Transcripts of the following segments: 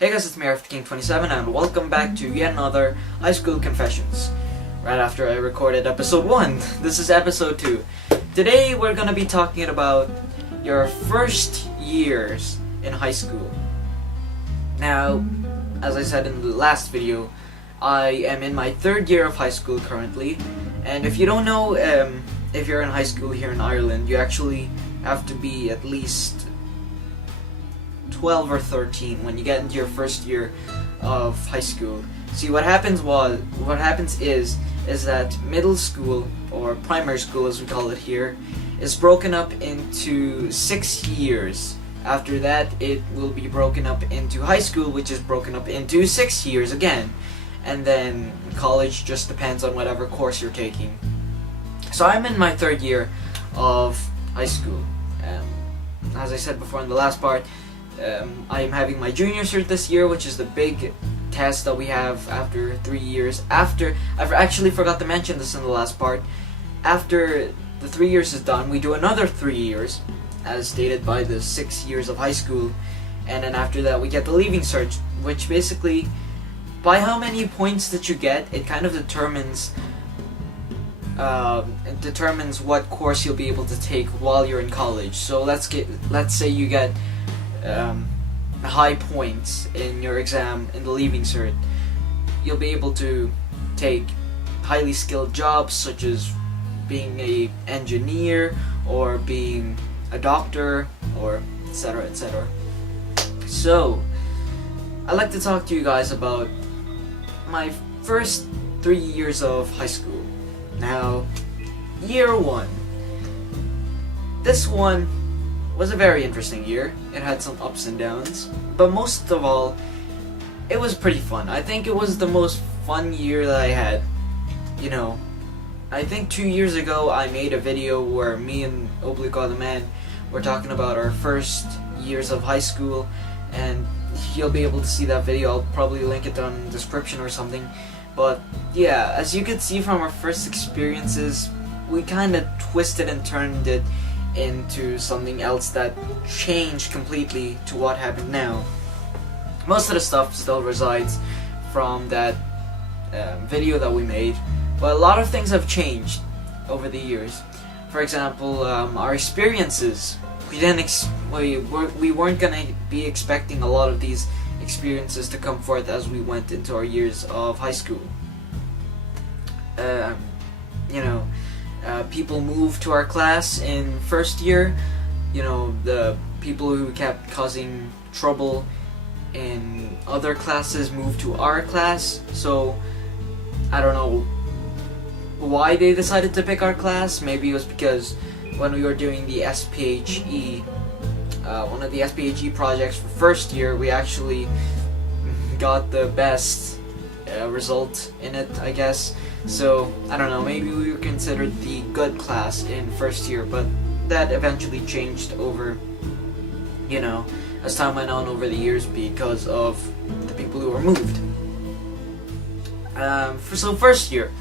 Hey guys, it's me, King27, and welcome back to yet another High School Confessions. Right after I recorded episode 1, this is episode 2. Today we're gonna be talking about your first years in high school. Now, as I said in the last video, I am in my third year of high school currently, and if you don't know, if you're in high school here in Ireland, you actually have to be at least 12 or 13 when you get into your first year of high school. See, what happens is that middle school, or primary school as we call it here, is broken up into 6 years. After that, it will be broken up into high school, which is broken up into 6 years again. And then college just depends on whatever course you're taking. So I'm in my third year of high school. As I said before in the last part, I am having my junior cert this year, which is the big test that we have after 3 years. I've actually forgot to mention this in the last part. After the 3 years is done, we do another 3 years, as stated by the 6 years of high school, and then after that we get the leaving cert, which basically, by how many points that you get, it kind of determines what course you'll be able to take while you're in college. So let's say you get high points in your exam in the leaving cert, you'll be able to take highly skilled jobs such as being a engineer or being a doctor, or etc, etc. So I'd like to talk to you guys about my first 3 years of high school. Now, year 1, this one was a very interesting year. It had some ups and downs, but most of all, it was pretty fun. I think it was the most fun year that I had. You know, I think 2 years ago I made a video where me and Obliqua the Man were talking about our first years of high school, and you'll be able to see that video. I'll probably link it down in the description or something. But yeah, as you can see from our first experiences, we kind of twisted and turned it into something else that changed completely to what happened now. Most of the stuff still resides from that video that we made, but a lot of things have changed over the years. For example, our experiences. We weren't gonna be expecting a lot of these experiences to come forth as we went into our years of high school. People moved to our class in first year. You know, the people who kept causing trouble in other classes moved to our class. So I don't know why they decided to pick our class. Maybe it was because when we were doing the SPHE, one of the SPHE projects for first year, we actually got the best result in it, I guess. So I don't know, maybe we were considered the good class in first year, but that eventually changed over, as time went on over the years because of the people who were moved. So first year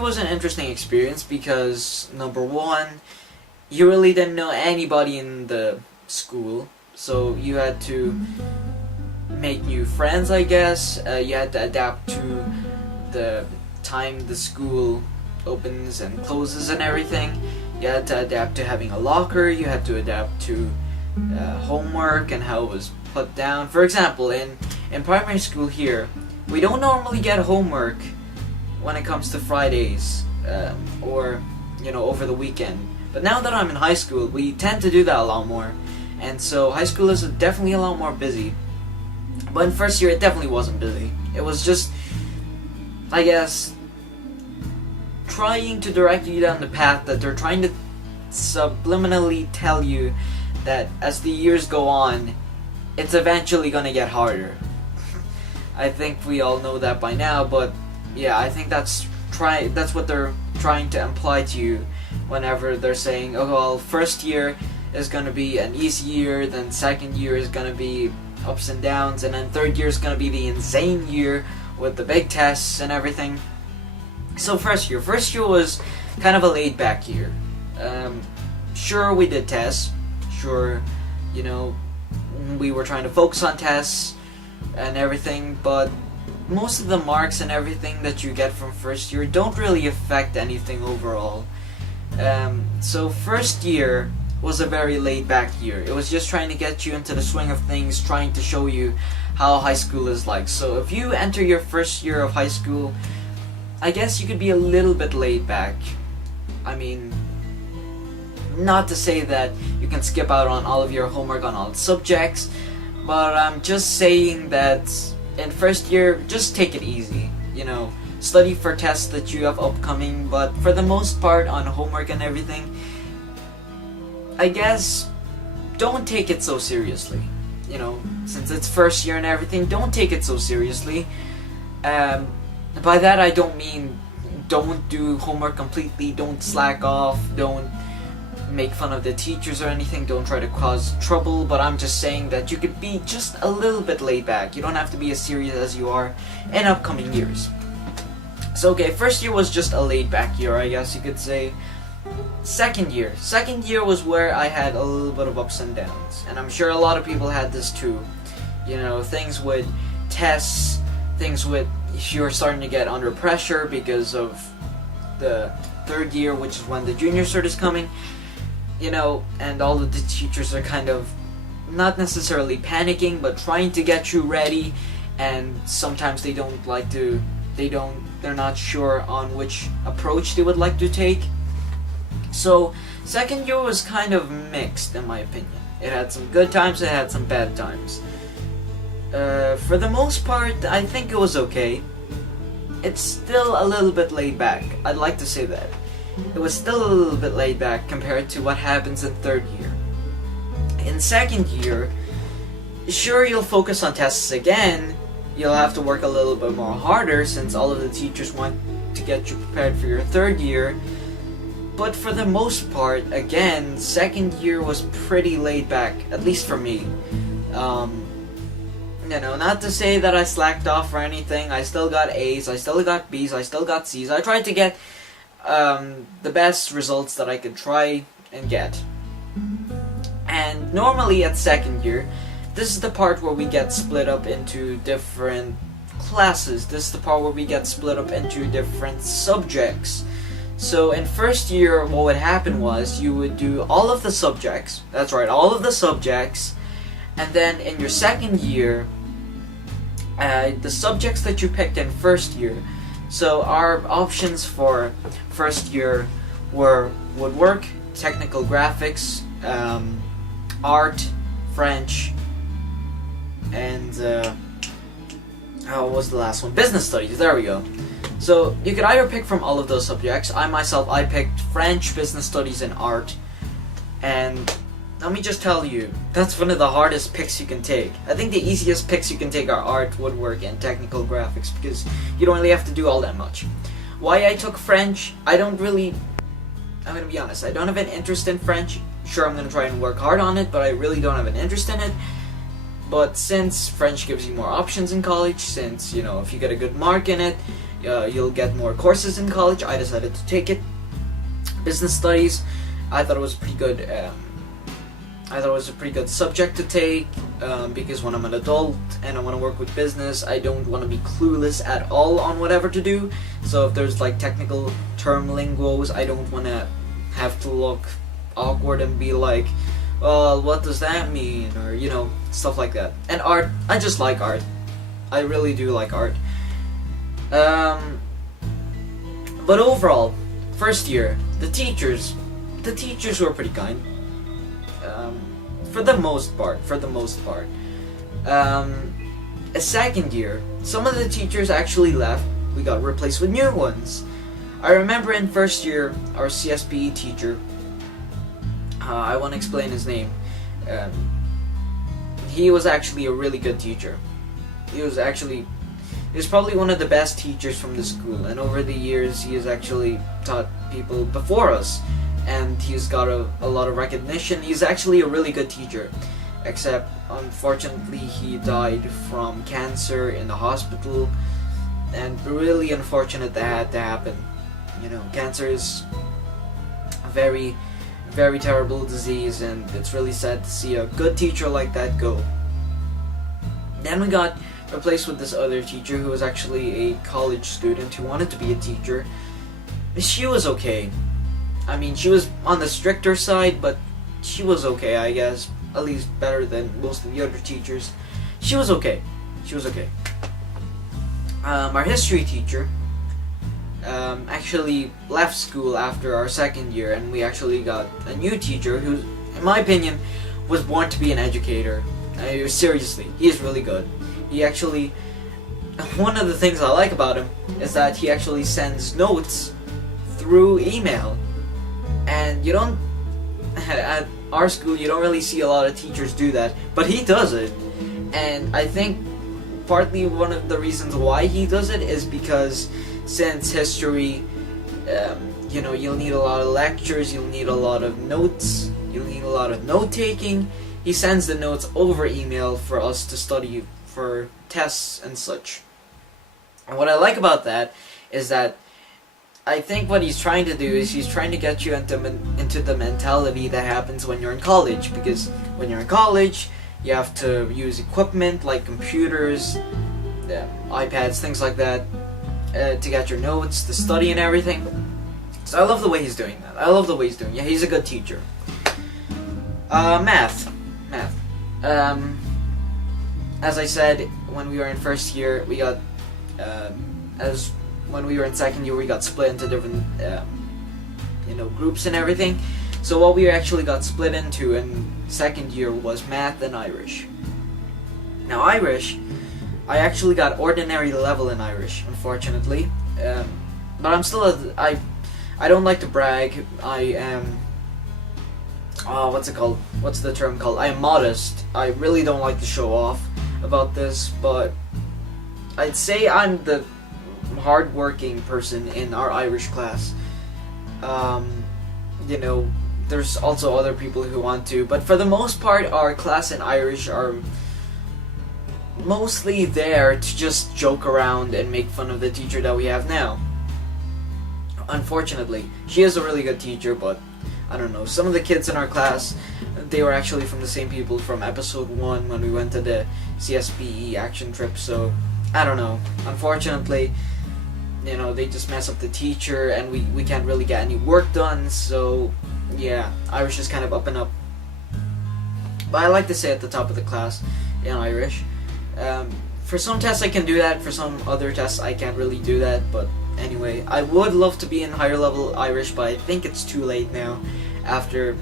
was an interesting experience because, number one, you really didn't know anybody in the school, so you had to make new friends, I guess. You had to adapt to the time the school opens and closes and everything. You had to adapt to having a locker. You had to adapt to homework and how it was put down. For example, in primary school here, we don't normally get homework when it comes to Fridays or over the weekend. But now that I'm in high school, we tend to do that a lot more, and so high school is definitely a lot more busy. But in first year, it definitely wasn't busy. It was just, I guess, trying to direct you down the path that they're trying to subliminally tell you that as the years go on, it's eventually gonna get harder. I think we all know that by now, but yeah, I think that's what they're trying to imply to you whenever they're saying, oh well, first year is gonna be an easy year, then second year is gonna be ups and downs, and then third year is gonna be the insane year with the big tests and everything. So first year was kind of a laid back year. Sure, we did tests. Sure, we were trying to focus on tests. and everything, but most of the marks and everything that you get from first year don't really affect anything overall. So first year was a very laid back year. It was just trying to get you into the swing of things, trying to show you how high school is like. So if you enter your first year of high school, I guess you could be a little bit laid back. I mean, not to say that you can skip out on all of your homework on all subjects, but I'm just saying that in first year, just take it easy. You know, study for tests that you have upcoming, but for the most part on homework and everything, I guess don't take it so seriously. You know, since it's first year and everything, don't take it so seriously. By that I don't mean don't do homework completely, don't slack off, don't make fun of the teachers or anything, don't try to cause trouble, but I'm just saying that you could be just a little bit laid back. You don't have to be as serious as you are in upcoming years. So okay, first year was just a laid back year, I guess you could say. Second year was where I had a little bit of ups and downs, and I'm sure a lot of people had this too. You know, things with tests, things with you're starting to get under pressure because of the third year, which is when the junior cert is coming. You know, and all of the teachers are kind of not necessarily panicking, but trying to get you ready, and sometimes they're not sure on which approach they would like to take. So second year was kind of mixed in my opinion. It had some good times, it had some bad times. For the most part, I think it was okay. It's still a little bit laid back, I'd like to say that. It was still a little bit laid back compared to what happens in third year. In second year, sure, you'll focus on tests again. You'll have to work a little bit more harder since all of the teachers want to get you prepared for your third year. But for the most part, again, second year was pretty laid back, at least for me. You know, not to say that I slacked off or anything. I still got A's, I still got B's, I still got C's. I tried to get the best results that I could try and get. And normally at second year, this is the part where we get split up into different classes. This is the part where we get split up into different subjects. So in first year, what would happen was you would do all of the subjects. That's right, all of the subjects. And then in your second year, the subjects that you picked in first year. So our options for first year were woodwork, technical graphics, art, French, and what was the last one? Business studies, there we go. So you could either pick from all of those subjects. I picked French, business studies, and art. And let me just tell you, that's one of the hardest picks you can take. I think the easiest picks you can take are art, woodwork, and technical graphics because you don't really have to do all that much. Why I took French, I'm gonna be honest, I don't have an interest in French. Sure, I'm gonna try and work hard on it, but I really don't have an interest in it. But since French gives you more options in college, since, you know, if you get a good mark in it, you'll get more courses in college, I decided to take it. Business studies, I thought it was pretty good. I thought it was a pretty good subject to take because when I'm an adult and I want to work with business, I don't want to be clueless at all on whatever to do. So if there's like technical term linguos, I don't want to have to look awkward and be like, well, what does that mean? Or, you know, stuff like that. And art, I just like art. I really do like art. But overall, first year, the teachers were pretty kind. For the most part. A second year, some of the teachers actually left. We got replaced with new ones. I remember in first year, our CSPE teacher, I won't explain his name. He was actually a really good teacher. He was probably one of the best teachers from the school, and over the years he has actually taught people before us, and he's got a lot of recognition. He's actually a really good teacher, except unfortunately he died from cancer in the hospital, and really unfortunate that had to happen. You know, cancer is a very, very terrible disease, and it's really sad to see a good teacher like that go. Then we got replaced with this other teacher who was actually a college student who wanted to be a teacher. She was okay. I mean, she was on the stricter side, but she was okay, I guess. At least better than most of the other teachers. She was okay. She was okay. Our history teacher actually left school after our second year, and we actually got a new teacher who, in my opinion, was born to be an educator. Seriously, he is really good. He actually, one of the things I like about him is that he actually sends notes through email, and you don't, at our school, you don't really see a lot of teachers do that, but he does it. And I think partly one of the reasons why he does it is because since history, you'll need a lot of lectures, you'll need a lot of notes, you'll need a lot of note-taking. He sends the notes over email for us to study for tests and such. And what I like about that is that I think what he's trying to do is he's trying to get you into the mentality that happens when you're in college. Because when you're in college, you have to use equipment like computers, iPads, things like that, to get your notes, to study and everything. So I love the way he's doing that. I love the way he's doing it. Yeah, he's a good teacher. Math. As I said, when we were in first year, we got, when we were in second year, we got split into different, groups and everything. So what we actually got split into in second year was math and Irish. Now Irish, I actually got ordinary level in Irish, unfortunately. But I'm still I don't like to brag. I am, what's it called? What's the term called? I am modest. I really don't like to show off about this, but I'd say I'm the hard-working person in our Irish class. There's also other people who want to, but for the most part, our class in Irish are mostly there to just joke around and make fun of the teacher that we have now. Unfortunately, she is a really good teacher, but I don't know, some of the kids in our class, they were actually from the same people from episode 1 when we went to the CSPE action trip, so I don't know. Unfortunately, they just mess up the teacher and we can't really get any work done, so yeah, Irish is kind of up and up. But I like to say at the top of the class in Irish. For some tests I can do that, for some other tests I can't really do that, but anyway, I would love to be in higher level Irish, but I think it's too late now after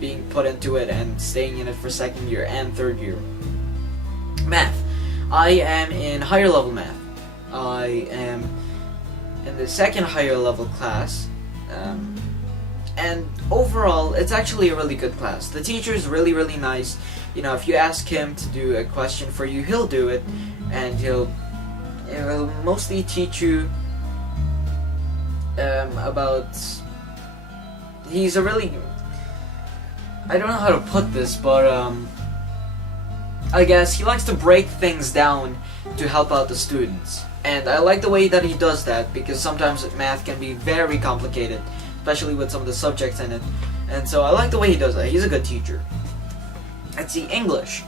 being put into it and staying in it for second year and third year. Math. I am in higher level math. I am in the second higher level class, and overall it's actually a really good class. The teacher is really, really nice. If you ask him to do a question for you, he'll do it, and he'll mostly teach you about, he's a really, I don't know how to put this, but I guess he likes to break things down to help out the students. And I like the way that he does that, because sometimes math can be very complicated, especially with some of the subjects in it. And so I like the way he does that. He's a good teacher. Let's see, English.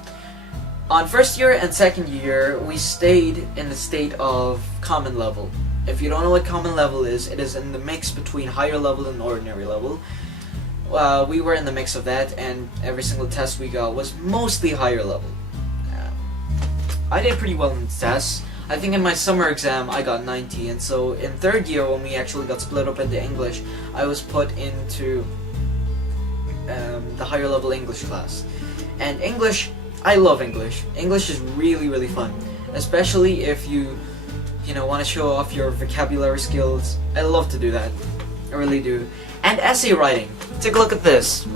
On first year and second year, we stayed in the state of common level. If you don't know what common level is, it is in the mix between higher level and ordinary level. We were in the mix of that, and every single test we got was mostly higher level. I did pretty well in the tests. I think in my summer exam I got 90, and so in third year when we actually got split up into English, I was put into the higher level English class. And English, I love English. English is really, really fun, especially if you want to show off your vocabulary skills. I love to do that. I really do. And essay writing. Take a look at this.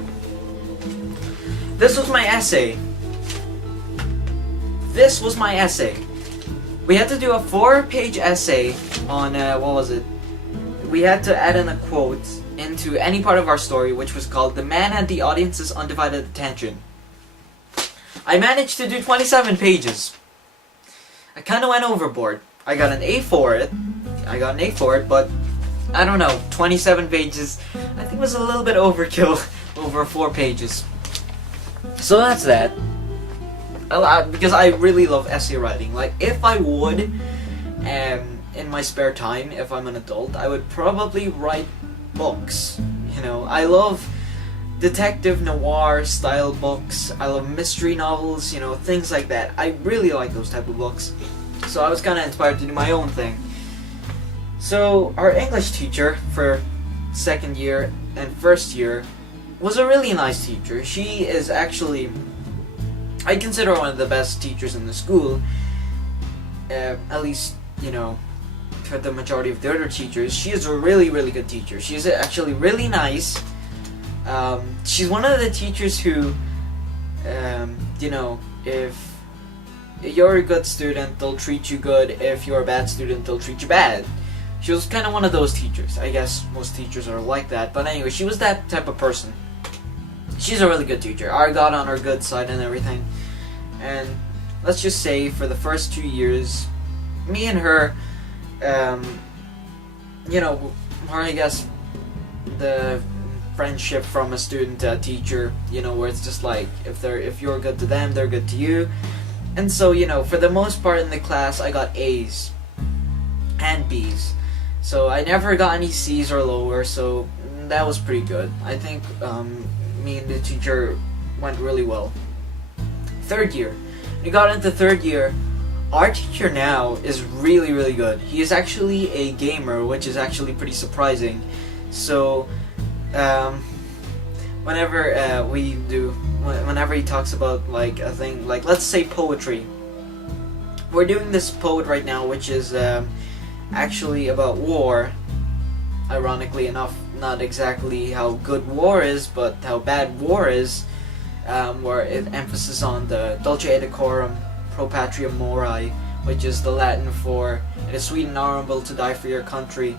This was my essay. This was my essay. We had to do a 4-page essay on, what was it? We had to add in a quote into any part of our story, which was called "The Man Had the Audience's Undivided Attention." I managed to do 27 pages. I kind of went overboard. I got an A for it. But I don't know, 27 pages, I think was a little bit overkill over 4 pages. So that's that. because I really love essay writing. Like, if I would, in my spare time, if I'm an adult, I would probably write books. You know, I love detective noir style books. I love mystery novels, you know, things like that. I really like those type of books. So I was kind of inspired to do my own thing. So our English teacher for second year and first year was a really nice teacher. She is actually, I consider her one of the best teachers in the school. At least, you know, for the majority of the other teachers. She is a really, really good teacher. She's actually really nice. She's one of the teachers who, you know, if you're a good student, they'll treat you good. If you're a bad student, they'll treat you bad. She was kind of one of those teachers. I guess most teachers are like that. But anyway, she was that type of person. She's a really good teacher. I got on her good side and everything. And let's just say for the first 2 years, me and her, you know, or I guess the friendship from a student to a teacher, you know, where it's just like if you're good to them, they're good to you. And so, you know, for the most part in the class, I got A's and B's. So I never got any C's or lower, so that was pretty good. I think me and the teacher went really well. Third year. We got into third year. Our teacher now is really, really good. He is actually a gamer, which is actually pretty surprising. So, whenever whenever he talks about like a thing, like let's say poetry. We're doing this poet right now, which is actually about war. Ironically enough, not exactly how good war is, but how bad war is. Where it emphasis on the dulce et decorum, pro patria mori, which is the Latin for it is sweet and honorable to die for your country.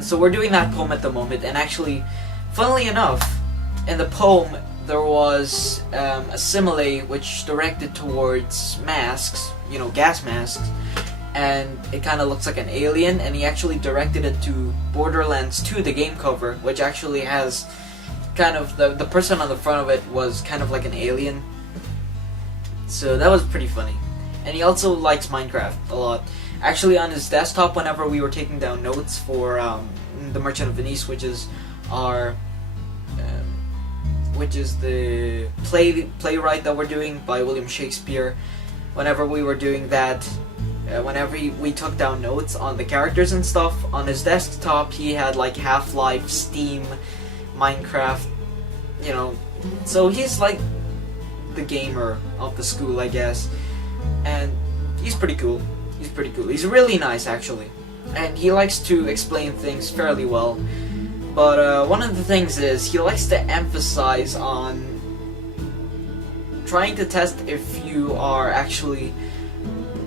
So we're doing that poem at the moment, and actually, funnily enough, in the poem there was a simile which directed towards masks, you know, gas masks, and it kind of looks like an alien, and he actually directed it to Borderlands 2, the game cover, which actually has kind of the person on the front of it was kind of like an alien. So that was pretty funny. And he also likes Minecraft a lot. Actually, on his desktop, whenever we were taking down notes for The Merchant of Venice, which is our which is the playwright that we're doing by William Shakespeare. Whenever we were doing that, whenever we took down notes on the characters and stuff, on his desktop he had like Half-Life, Steam, Minecraft, you know. So he's like the gamer of the school, I guess. And he's pretty cool. He's pretty cool. He's really nice, actually. And he likes to explain things fairly well. But one of the things is he likes to emphasize on trying to test if you are actually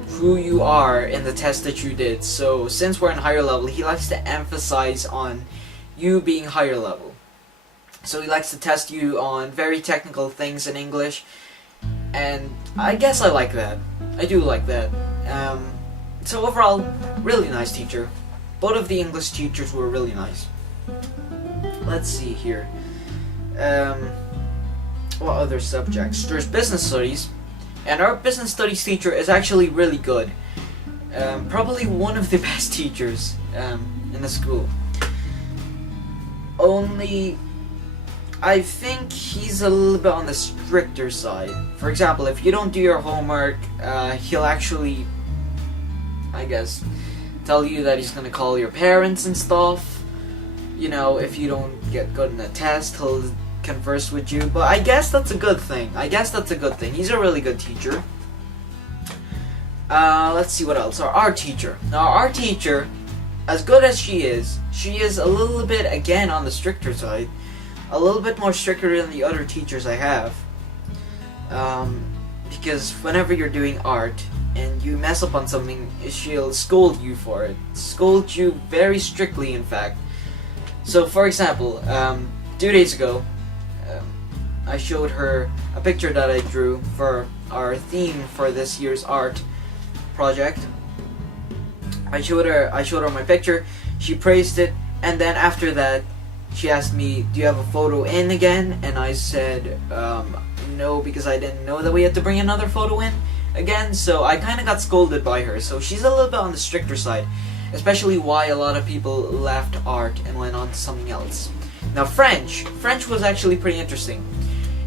who you are in the test that you did. So since we're in higher level, he likes to emphasize on you being higher level. So he likes to test you on very technical things in English. And I guess I like that. I do like that. So overall, really nice teacher. Both of the English teachers were really nice. Let's see here. What other subjects? There's business studies. And our business studies teacher is actually really good. Probably one of the best teachers in the school. Only, I think he's a little bit on the stricter side. For example, if you don't do your homework, he'll actually, I guess, tell you that he's gonna call your parents and stuff. You know, if you don't get good in a test, he'll converse with you. But I guess that's a good thing. He's a really good teacher. Let's see what else. Our art teacher. Now, our teacher, as good as she is a little bit, again, on the stricter side. A little bit more stricter than the other teachers I have. Because whenever you're doing art and you mess up on something, she'll scold you for it. Scold you very strictly, in fact. So, for example, 2 days ago, I showed her a picture that I drew for our theme for this year's art project. I showed her my picture. She praised it, and then after that, she asked me, "Do you have a photo in again?" And I said, know because I didn't know that we had to bring another photo in again, so I kind of got scolded by her. So she's a little bit on the stricter side, especially why a lot of people left art and went on to something else. Now French was actually pretty interesting.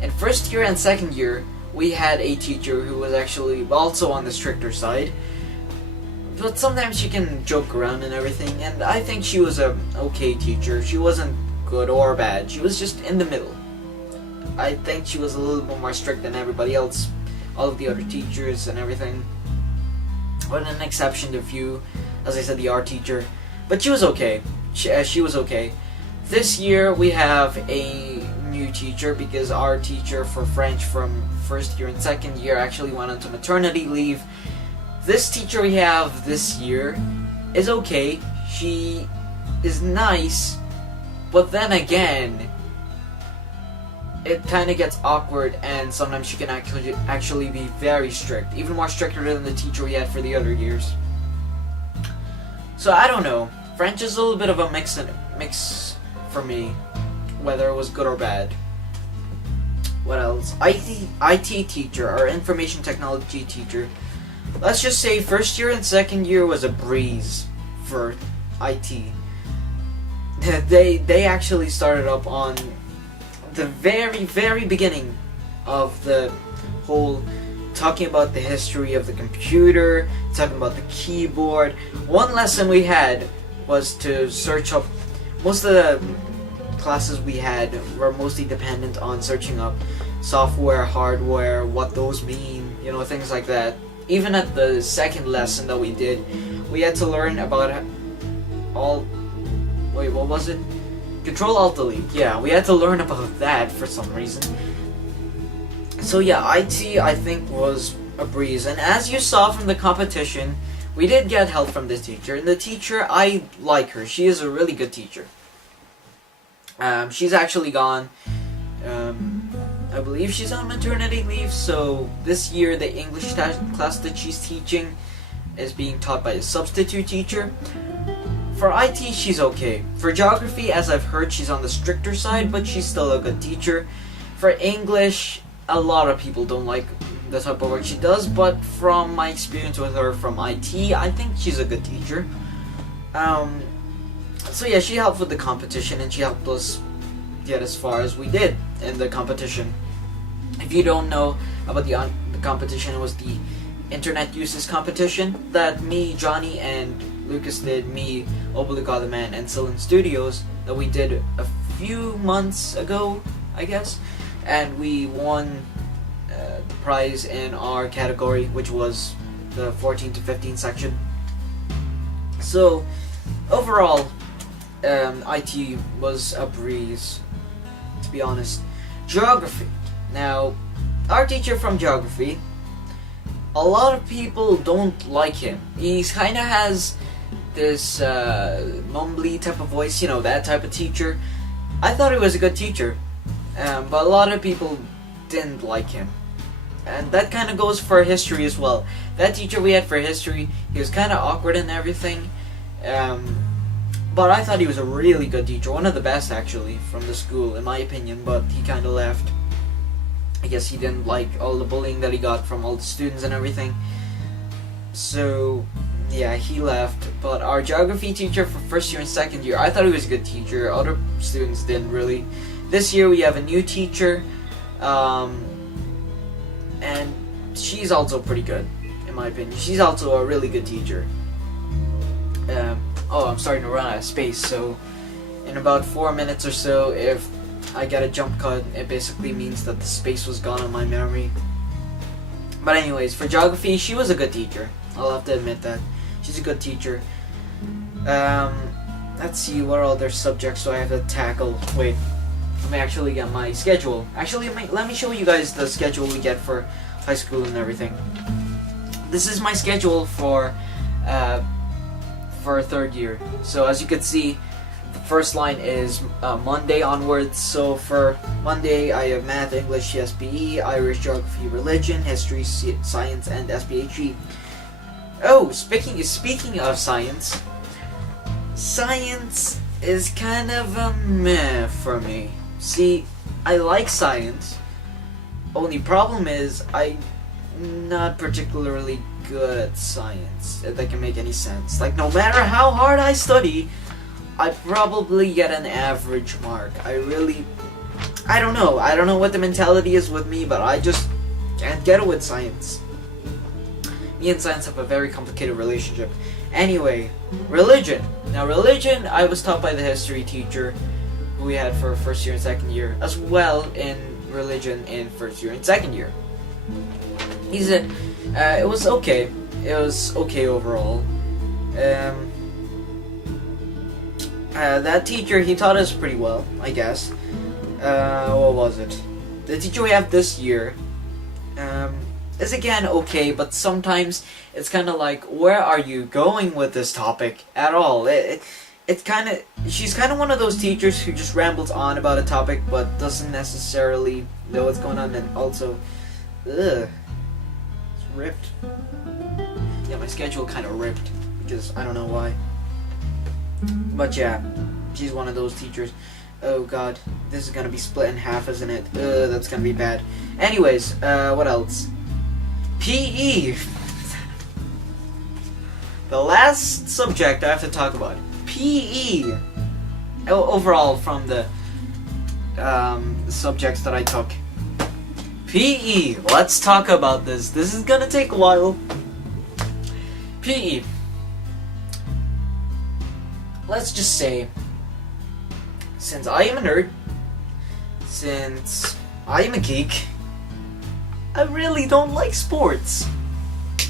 In first year and second year, we had a teacher who was actually also on the stricter side, but sometimes she can joke around and everything, and I think she was a okay teacher. She wasn't good or bad, she was just in the middle. I think she was a little bit more strict than everybody else, all of the other teachers and everything, with an exception to a few, as I said, the art teacher, but she was okay. She was okay. This year we have a new teacher because our teacher for French from first year and second year actually went on to maternity leave. This teacher we have this year is okay. She is nice, but then again, it kind of gets awkward, and sometimes she can actually be very strict, even more stricter than the teacher we had for the other years. So I don't know. French is a little bit of a mix for me, whether it was good or bad. What else? IT teacher, or information technology teacher. Let's just say first year and second year was a breeze for IT. They actually started up on the very beginning of the whole, talking about the history of the computer, talking about the keyboard. One lesson we had was to search up. Most of the classes we had were mostly dependent on searching up software, hardware, what those mean, things like that. Even at the second lesson that we did, we had to learn about what was it? Control Alt Delete. Yeah, we had to learn about that for some reason. So yeah, IT I think was a breeze, and as you saw from the competition, we did get help from the teacher, and the teacher, I like her. She is a really good teacher. She's actually gone. I believe she's on maternity leave, so this year the English class that she's teaching is being taught by a substitute teacher. For IT, she's okay. For geography, as I've heard, she's on the stricter side, but she's still a good teacher. For English, a lot of people don't like the type of work she does, but from my experience with her from IT, I think she's a good teacher. So yeah, she helped with the competition, and she helped us get as far as we did in the competition. If you don't know about the competition, it was the internet uses competition that me, Johnny, and Lucas did, me, Obliga the Man, and Cylind Studios, that we did a few months ago, I guess, and we won the prize in our category, which was the 14 to 15 section. So, overall, IT was a breeze, to be honest. Geography. Now, our teacher from geography, a lot of people don't like him. He kind of has this mumbly type of voice, that type of teacher. I thought he was a good teacher, but a lot of people didn't like him. And that kind of goes for history as well. That teacher we had for history, he was kind of awkward and everything, but I thought he was a really good teacher, one of the best actually from the school in my opinion, but he kind of left. I guess he didn't like all the bullying that he got from all the students and everything. So yeah, he left. But our geography teacher for first year and second year, I thought he was a good teacher. Other students didn't really. This year we have a new teacher, and she's also pretty good in my opinion. She's also a really good teacher. I'm starting to run out of space, so in about 4 minutes or so, if I get a jump cut, it basically means that the space was gone on my memory. But anyways, for geography, she was a good teacher. I'll have to admit that. She's a good teacher. Let's see, what other subjects do I have to tackle? Wait, let me actually get my schedule. Actually, let me show you guys the schedule we get for high school and everything. This is my schedule for third year. So as you can see, the first line is Monday onwards. So for Monday, I have math, English, SPE, Irish, geography, religion, history, science, and SPHE. Oh, speaking of science, science is kind of a meh for me. See, I like science, Only problem is I'm not particularly good at science, if that can make any sense. Like, no matter how hard I study, I probably get an average mark. I don't know. I don't know what the mentality is with me, but I just can't get it with science. Me and science have a very complicated relationship. Anyway, religion. Now, religion, I was taught by the history teacher who we had for first year and second year, as well in religion in first year and second year. He said it was okay. It was okay overall. That teacher, he taught us pretty well, I guess. What was it? The teacher we have this year is again okay, but sometimes it's kind of like, where are you going with this topic at all? It's kind of, she's kind of one of those teachers who just rambles on about a topic but doesn't necessarily know what's going on, and also, it's ripped. Yeah, my schedule kind of ripped because I don't know why. But yeah, she's one of those teachers. Oh god, this is gonna be split in half, isn't it? That's gonna be bad. Anyways, what else? PE! The last subject I have to talk about. PE! Overall, from the subjects that I took. PE! Let's talk about this. This is gonna take a while. PE. Let's just say, since I am a nerd, since I am a geek, I really don't like sports.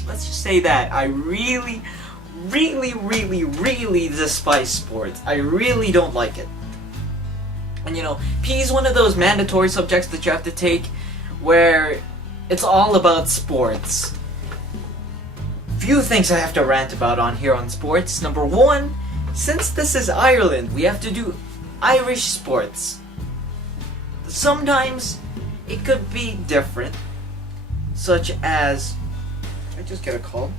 Let's just say that. I really despise sports. I really don't like it. And you know, PE is one of those mandatory subjects that you have to take where it's all about sports. Few things I have to rant about on here on sports. Number one, since this is Ireland, we have to do Irish sports. Sometimes it could be different, such as, I just get a call.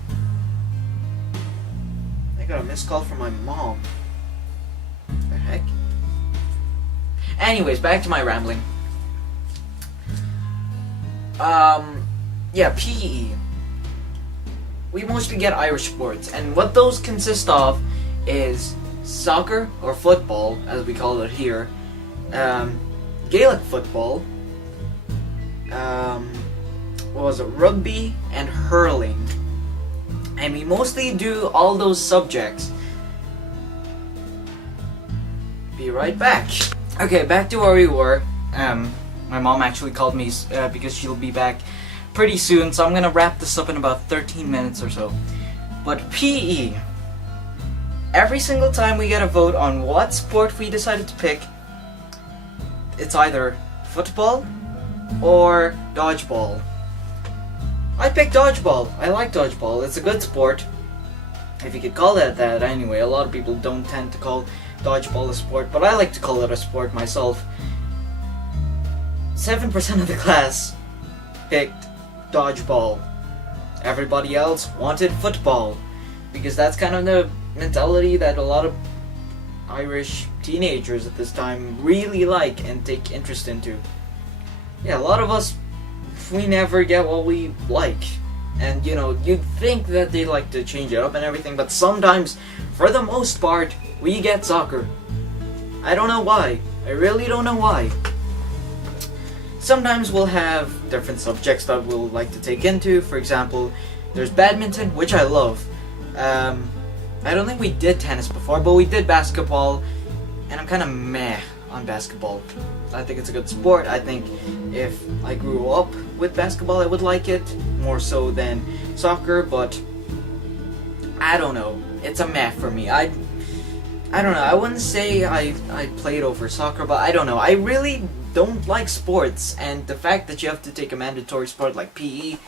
I got a missed call from my mom. The heck? Anyways, back to my rambling. Yeah, PE. We mostly get Irish sports, and what those consist of is soccer, or football, as we call it here, Gaelic football, what was it, rugby, and hurling. And we mostly do all those subjects. Be right back. Okay, back to where we were. My mom actually called me because she'll be back pretty soon, so I'm gonna wrap this up in about 13 minutes or so. But PE. Every single time we get a vote on what sport we decided to pick, it's either football or dodgeball. I picked dodgeball. I like dodgeball. It's a good sport, if you could call it that anyway. A lot of people don't tend to call dodgeball a sport, but I like to call it a sport myself. 7% of the class picked dodgeball. Everybody else wanted football, because that's kind of the mentality that a lot of Irish teenagers at this time really like and take interest into. Yeah, a lot of us, we never get what we like. And you know, you'd think that they like to change it up and everything, but sometimes, for the most part, we get soccer. I don't know why. I really don't know why. Sometimes we'll have different subjects that we'll like to take into. For example, there's badminton, which I love. I don't think we did tennis before, but we did basketball, and I'm kind of meh on basketball. I think it's a good sport. I think if I grew up with basketball, I would like it more so than soccer, but I don't know. It's a meh for me. I don't know. I wouldn't say I played over soccer, but I don't know. I really don't like sports, and the fact that you have to take a mandatory sport like PE,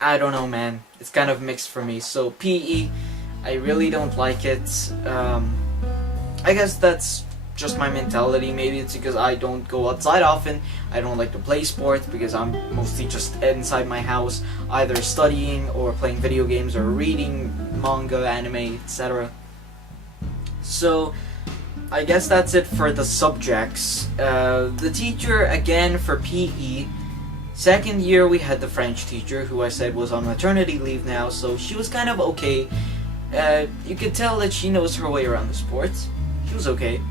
I don't know, man. It's kind of mixed for me. So PE, I really don't like it. I guess that's just my mentality. Maybe it's because I don't go outside often. I don't like to play sports because I'm mostly just inside my house, either studying or playing video games or reading manga, anime, etc. So I guess that's it for the subjects. The teacher, again, for PE, Second year we had the French teacher, who I said was on maternity leave now, so she was kind of okay. You could tell that she knows her way around the sports. She was okay.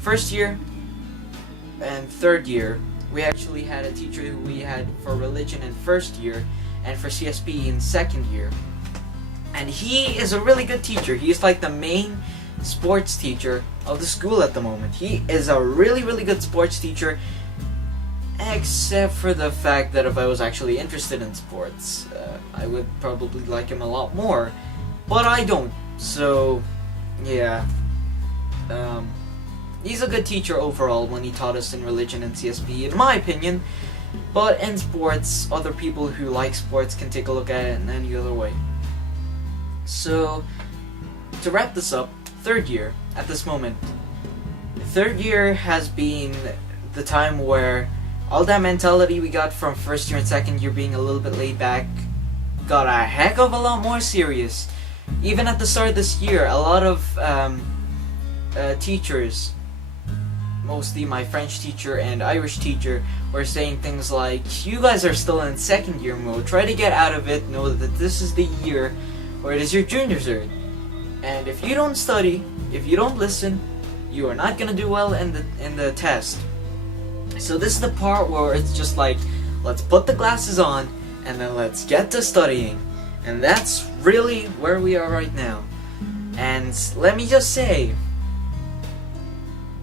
First year and third year, we actually had a teacher who we had for religion in first year and for CSP in second year. And he is a really good teacher. He's like the main sports teacher of the school at the moment. He is a really, really good sports teacher, except for the fact that if I was actually interested in sports, I would probably like him a lot more. But I don't. So, yeah. He's a good teacher overall when he taught us in religion and CSP, in my opinion. But in sports, other people who like sports can take a look at it in any other way. So, to wrap this up, third year, at this moment. Third year has been the time where all that mentality we got from first year and second year being a little bit laid back got a heck of a lot more serious. Even at the start of this year, a lot of teachers, mostly my French teacher and Irish teacher, were saying things like, you guys are still in second year mode, try to get out of it, know that this is the year where it is your junior cert. And if you don't study, if you don't listen, you are not gonna do well in the test. So this is the part where it's just like, let's put the glasses on and then let's get to studying. And that's really where we are right now. And let me just say,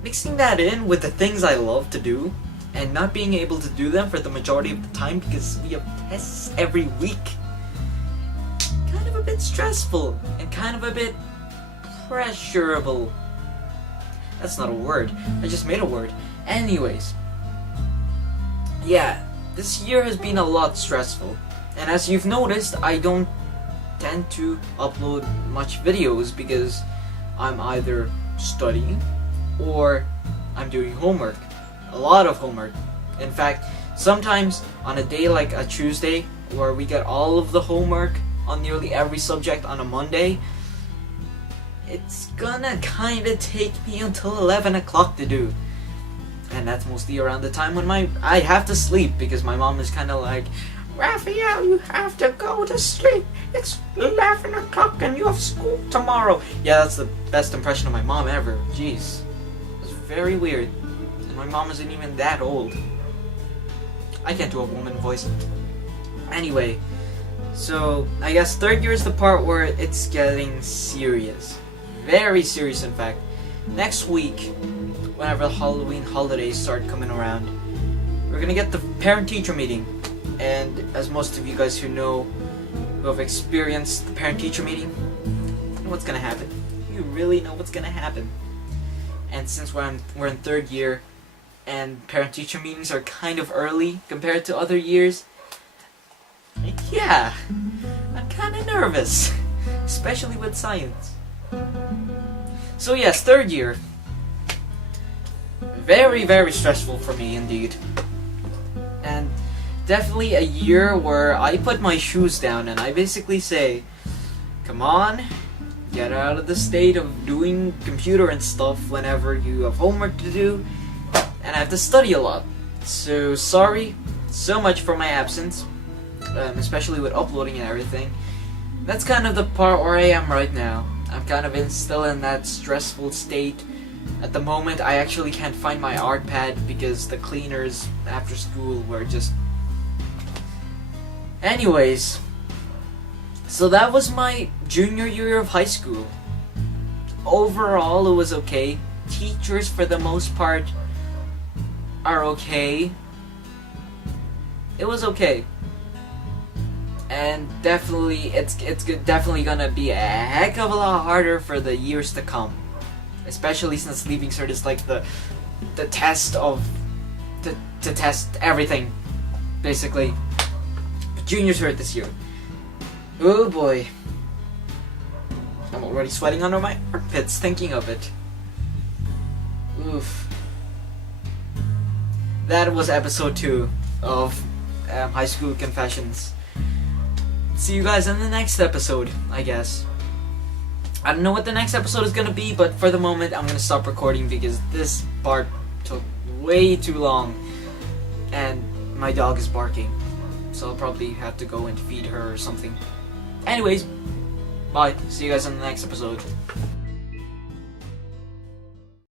mixing that in with the things I love to do and not being able to do them for the majority of the time because we have tests every week, kind of a bit stressful and kind of a bit pressurable. That's not a word, I just made a word. Anyways, yeah, this year has been a lot stressful. And as you've noticed, I don't tend to upload much videos because I'm either studying or I'm doing homework. A lot of homework. In fact, sometimes on a day like a Tuesday where we get all of the homework on nearly every subject on a Monday, it's gonna kinda take me until 11 o'clock to do. And that's mostly around the time when I have to sleep because my mom is kinda like, Raphael, you have to go to sleep. It's 11 o'clock and you have school tomorrow. Yeah, that's the best impression of my mom ever. Jeez. It's very weird. And my mom isn't even that old. I can't do a woman voice. Anyway, so I guess third year is the part where it's getting serious. Very serious, in fact. Next week, whenever the Halloween holidays start coming around, we're gonna get the parent-teacher meeting. And as most of you guys who know, who have experienced the parent-teacher meeting, you know what's gonna happen. You really know what's gonna happen. And since we're in third year, and parent-teacher meetings are kind of early compared to other years, yeah, I'm kind of nervous, especially with science. So yes, third year. Very, very stressful for me indeed. And definitely a year where I put my shoes down and I basically say, come on, get out of the state of doing computer and stuff whenever you have homework to do, and I have to study a lot. So sorry so much for my absence, especially with uploading and everything. That's kind of the part where I am right now. I'm kind of still in that stressful state. At the moment, I actually can't find my art pad because the cleaners after school were just... Anyways, so that was my junior year of high school. Overall, it was okay. Teachers, for the most part, are okay. It was okay. And definitely, it's definitely gonna be a heck of a lot harder for the years to come. Especially since Leaving Cert is like the test of... to test everything, basically. Junior cert this year. Oh boy. I'm already sweating under my armpits thinking of it. Oof. That was episode 2 of High School Confessions. See you guys in the next episode, I guess. I don't know what the next episode is gonna be, but for the moment I'm gonna stop recording because this part took way too long and my dog is barking. so I'll probably have to go and feed her or something. Anyways, bye. See you guys on the next episode.